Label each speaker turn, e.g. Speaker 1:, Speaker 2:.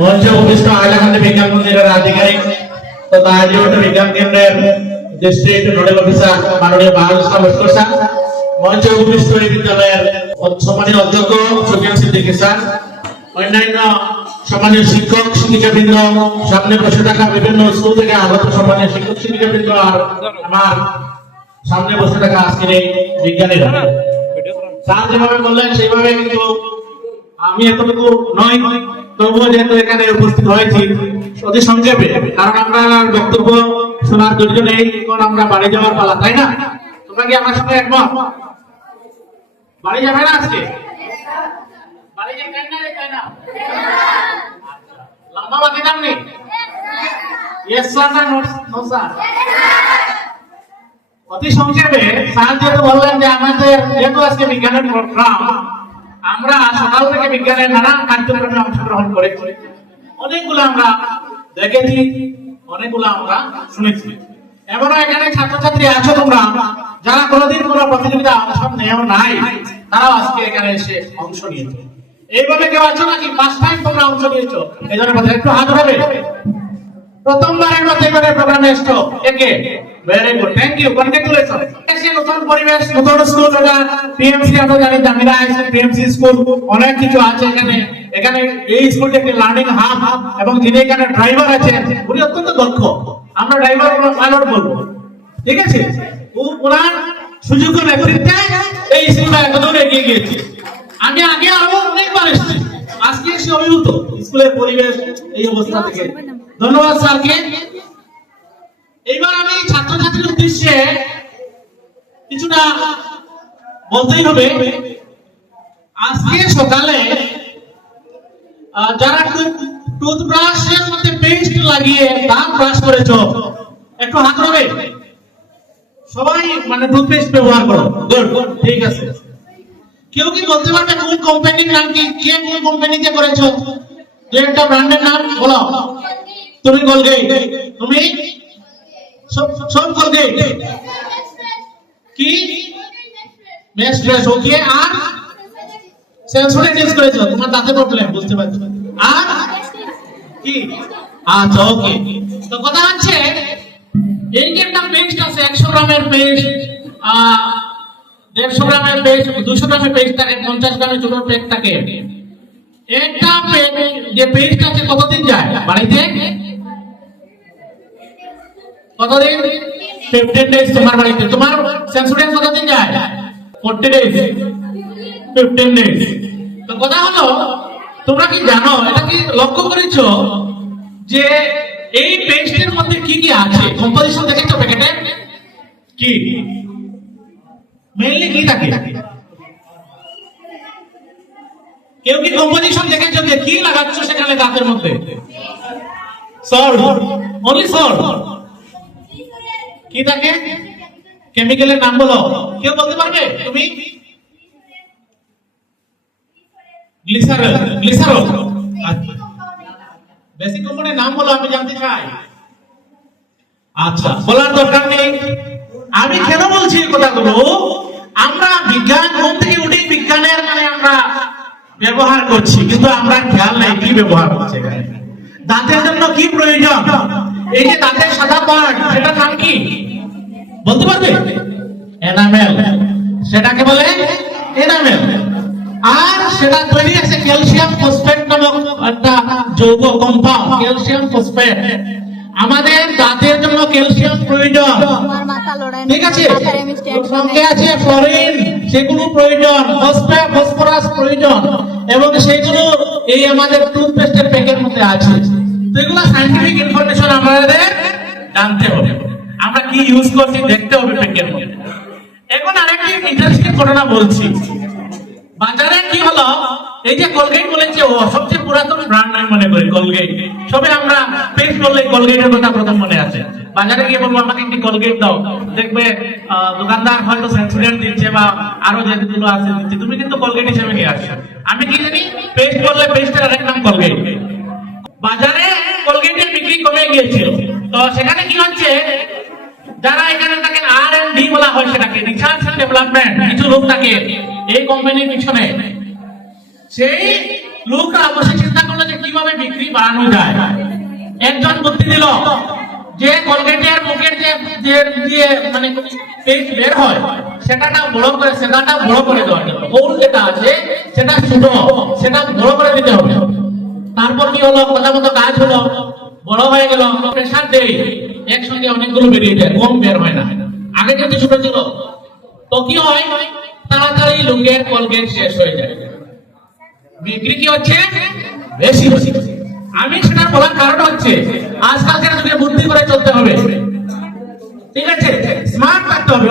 Speaker 1: মঞ্চে উপবিষ্ট হাইলাকান্দি বিজ্ঞান মন্দিরের বিজ্ঞান কেন্দ্রের ডিস্ট্রিক্ট নোডাল অফিসার মাননীয় অধ্যক্ষ অন্যান্য সম্মানীয় শিক্ষক, শিক্ষিকাবৃন্দ, সামনে বসে থাকা বিভিন্ন স্কুল থেকে আগত সম্মানীয় শিক্ষক, শিক্ষিকাবৃন্দ আর আমার সামনে বসে থাকা আজকের এই বিজ্ঞানীরা। স্যার যেভাবে বললেন, সেইভাবে কিন্তু আমি এতটুকু নই, তবুও যেহেতু এখানে উপস্থিত হয়েছি অতি সংক্ষেপে, কারণ আমরা বক্তব্য শোনার নেই আমরা বাড়ি যাওয়ার পালা, তাই না? তোমরা কি আমার একমত? বাড়ি যাবে না আজকে? না আচ্ছা। অতি সংক্ষেপে স্যার যেহেতু বললেন যে আমাদের যেহেতু আজকে বিজ্ঞানের প্রোগ্রাম আমরা সকাল থেকে বিজ্ঞানের নানান কার্যক্রমে অংশগ্রহণ করেছি। অনেকগুলো আমরা দেখেছি, অনেকগুলো আমরা শুনেছি। এমনও এখানে ছাত্রছাত্রী আছো তোমরা, যারা কোনোদিন কোনো প্রতিযোগিতা অংশ নেও নাই, তারাও আজকে এখানে এসে অংশ নিয়েছে। এইভাবে কেউ আছো নাকি? ফার্স্ট টাইম তোমরা অংশ নিয়েছো? এই জন্য একটু হাত হবে প্রথমবারের মতো এবারে প্রোগ্রামে এসছো। একে? Very good thank you congratulation এসে নতুন পরিবেশ, নতুন স্কুল এটা পিএমসি আমরা জানি জামিরা আছে পিএমসি স্কুল অনেক কিছু আছে এখানে। এখানে এই স্কুলটি একটি লার্নিং হাব এবং যিনি এখানে ড্রাইভার আছেন, উনি অত্যন্ত দক্ষ। আমরা ড্রাইভার মাইলট বলব। ঠিক আছে? ও- ওনার সুযোগ্য নেতৃত্বে এই স্কুলটা এতদূর এগিয়ে গিয়েছে। আমি আগে আরও অনেকবার এসেছি। আজকে এসে অভিভূত স্কুলের পরিবেশ এই অবস্থা থেকে। ধন্যবাদ স্যারকে। এইবার আমি ছাত্রছাত্রীর উদ্দেশ্যে কিছুটা বলতেই হবে। আজকে সকালে যারা টুথব্রাশের মধ্যে পেস্ট লাগিয়ে দাঁত ব্রাশ একটু হাত সবাই মানে টুথপেস্ট ব্যবহার করো। গুড, ঠিক আছে। কেউ কি বলতে পারবে কোন কোম্পানির নাম কি? কে কোন কোম্পানিতে করেছ? দু একটা ব্র্যান্ডের নাম বলো। তুমি কলগেট তুমি? সব সব কলগেট কি? বেস্ট ড্রেস ওকে আর? সেন্সরে চেঞ্জ করেছ? তোমার দাঁতে প্রবলেম বুঝতে পারছ। আর? কি? আচ্ছা ওকে তো কথা হচ্ছে, এই যে একটা পেস্ট আছে, একশো গ্রামের পেস্ট দেড়শো গ্রামের পেস্ট দুশো গ্রামের পেস্ট থাকে, পঞ্চাশ গ্রামের ছোট পেস্ট থাকে। একটা যে পেস্ট আছে কতদিন যায়? বাড়িতে? কতদিন? ফিফটিন ডেজ তোমার বাড়িতে। তোমার সেন্সুরিয়ান কতদিন যায়? ফোরটি ডেজ ফিফটিন ডেজ তো কথা হলো, তোমরা কি জানো, এটা কি লক্ষ্য করেছ যে এই পেস্টের মধ্যে কি কি আছে? কম্পোজিশন দেখেছ প্যাকেটে? কি? মেইনলি কি থাকে? কেউ কি কম্পোজিশন যে কি লাগাচ্ছ সেখানে দাঁতের মধ্যে? অনলি কি থাকে? কেমিক্যালের নাম বলো। কেউ বলতে পারবে? তুমি? আমি চাই। আচ্ছা বলার দরকার নেই। আমি কেন বলছি এই কথাগুলো? বিজ্ঞান ঘুম উঠে বিজ্ঞানের মানে আমরা ব্যবহার করছি, কিন্তু আমরা খেয়াল নাই কি ব্যবহার করছে দাঁতের জন্য কি প্রয়োজন? এই যে দাঁতের সাদা পার্ট সেটার নাম কি? বলতে পারবে? এনামেল। সেটাকে বলে এনামেল। আর সেটা তৈরি আছে ক্যালসিয়াম ফসফেট নামক একটা যৌগ, কম্পাউন্ড, ক্যালসিয়াম ফসফেট। আমাদের দাঁতের জন্য ক্যালসিয়াম প্রয়োজন। ঠিক আছে? সঙ্গে আছে ফ্লোরিন সেগুলো প্রয়োজন ফসফরাস প্রয়োজন। এবং সেগুলো এই আমাদের টুথপেস্টের প্যাকের মধ্যে আছে। তো এগুলো সাইন্টিফিক ইনফরমেশন আমাদের জানতে হবে। আমরা কি ইউজ করছি দেখতে হবে প্যাকের মধ্যে। এখন আরেকটি ইন্টারেস্টিং ঘটনা বলছি। বাজারে কি হলো? এই যে কলগেট বলেছে, ও সবচেয়ে পুরাতন ব্র্যান্ড আমি মনে করি কলগেট সবে আমরা পেস্ট করলে কলগেটের কথা প্রথম মনে আছে। বাজারে গিয়ে বলব, আমাকে একটি কলগেট দাও। দেখবে দোকানদার হয়তো সেন্সুরিয়ান দিচ্ছে বা আরও যেগুলো আছে দিচ্ছে। তুমি কিন্তু কলগেট হিসেবে নিয়ে আসছো। আমি কি জানি পেস্ট করলে পেস্টের আরেক নাম কলগেট বাজারে কলগেটের বিক্রি কমে গিয়েছিল। তো সেখানে কি হচ্ছে, যারা এখানে থাকেন আর এন্ড ডি বলা হয় সেটাকে রিসার্চ এন্ড ডেভেলপমেন্ট কিছু লোক থাকে এই কোম্পানির পিছনে সেই লোকরা বসে চিন্তা করল যে কীভাবে বিক্রি বাড়ানো যায়। একজন বুদ্ধি দিল যে কলগেটের মুখের যে দিয়ে মানে পেস্ট বের হয়, সেটাটা বড় করে সেটাটা বড় করে যেটা আছে, সেটা ছোট সেটা বড় করে দিতে হবে। তারপর কি হলো? কথা মতো কাজ হলো। বড় হয়ে গেল। প্রেশার দেই। একসঙ্গে অনেকগুলো বেরিয়ে যায়, কম বের হয় না। আগে যেহেতু ছোট ছিল, তো কি হয়? তাড়াতাড়ি লোকের কলগেট শেষ হয়ে যায়। বিক্রি কি হচ্ছে, বেশি হচ্ছে। আমি সেটা বলার কারণ হচ্ছে আজকালকার যুগে বুদ্ধি করে চলতে হবে। ঠিক আছে? স্মার্ট থাকতে হবে।